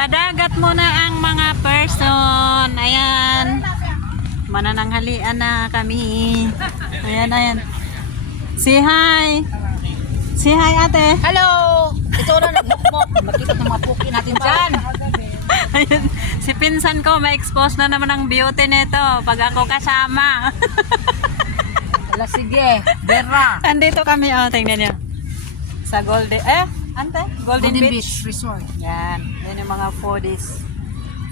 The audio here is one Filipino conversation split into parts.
Padagat muna ang mga person. Ayan. Manananghalian na kami. Ayan, ayan. Say hi. Say hi, ate. Hello! Ito na nagmukmok. Makikita ng mga puki natin dyan. Ayan. Si pinsan ko, ma-expose na naman ang beauty nito pag ako kasama. Wala, sige. Berra. Andito kami, oh, tingnan nyo. Sa Golden Beach. Resort. Yan. Yan yung mga foodies.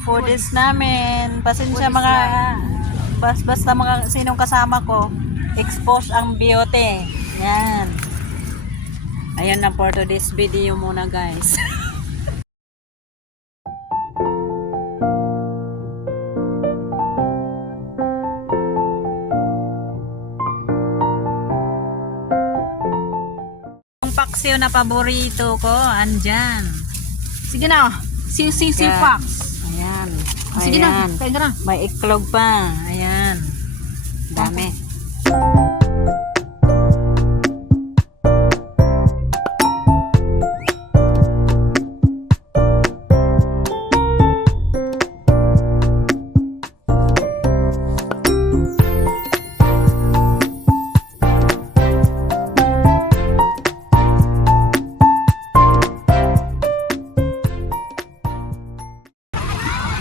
Foodies namin. Pasensya mga, basta mga sinong kasama ko, expose ang beauty. Yan. Ayan na for today's video muna, guys. Yung paksiw na paborito ko, andyan. Sige na. Si Yan. Fox. Ayan. Sige na. Ayan. Kain ka na. May iklog pa. Ayan. Dami.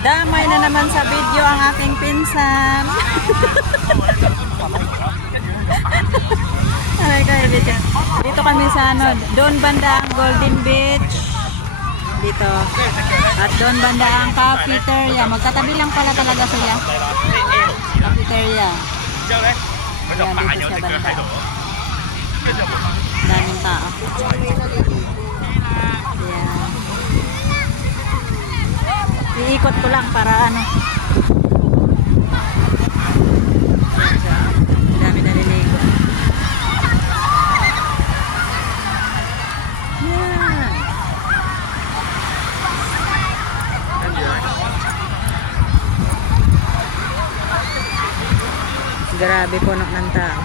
Damay na naman sa video ang aking pinsan. Aray kayo, dito kami sa doon banda ang Golden Beach. Dito. At doon banda ang cafeteria. Magkatabi lang pala talaga sila. Cafeteria. Ayan, dito sa banda. Daming tao. Ayan. Iikot ko lang para ano. Dami naliligo. Yan. Grabe puno ng tao.